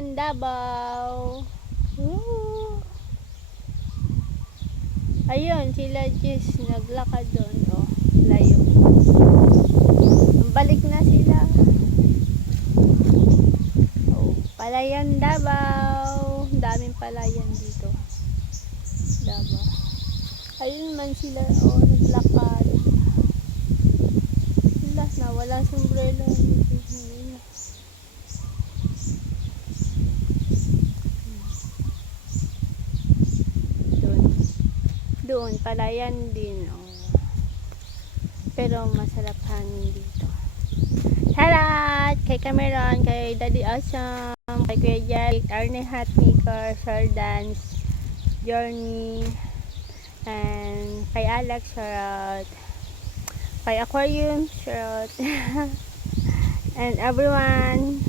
Palayan, Davao. Woo! Ayun, sila Jess naglakad doon. Oh, layo. Balik na sila. Oh, Palayan, Davao. Daming palayan dito. Davao. Ayun man sila. Oh, naglakad. Wala na, wala sombrero. Doon, palayan din. Oh. Pero masarap hangin dito. Shoutout kay Cameron, kay Daddy Awesome, kay Kuya Jake, Arne Hatmaker, Shardance, Journey, and kay Alex, shoutout. Kay Aquarium, shoutout. And everyone,